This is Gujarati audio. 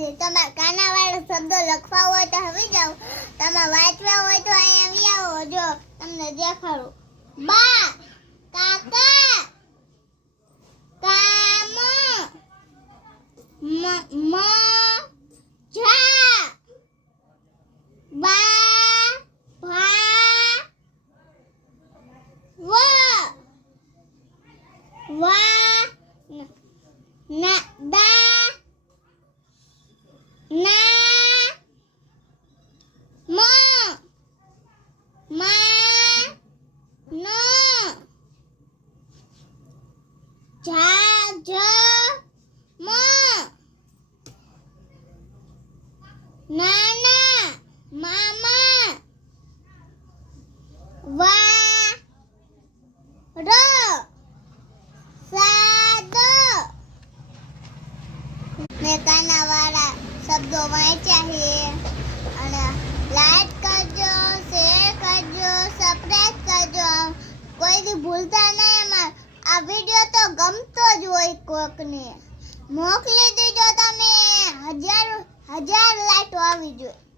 છે. તમે કાનાવાળા શબ્દો લખવા હોય તો આવી જાઓ, તમે વાંચવા હોય તો અહીંયા આવી આવો. જો તમને દેખાડું. બા, કાકા, કામ, જા, બા, ભા, વા, ના, દા, ના, મા, નો, જા, જ, મ, નાના, મામા, વા, ર, સાદ. મેં કાનાવાળા શબ્દો વાંચ્યા છે. અને લાઈક કરજો, શેર કરજો, સબસ્ક્રાઇબ કરજો. કોઈથી ભૂલતા નહીં. એમાં આ વિડિયો તો ગમતો જ હોય કોકને. મોકલી દેજો. તમે 1000 લાઈક આવી જોઈએ.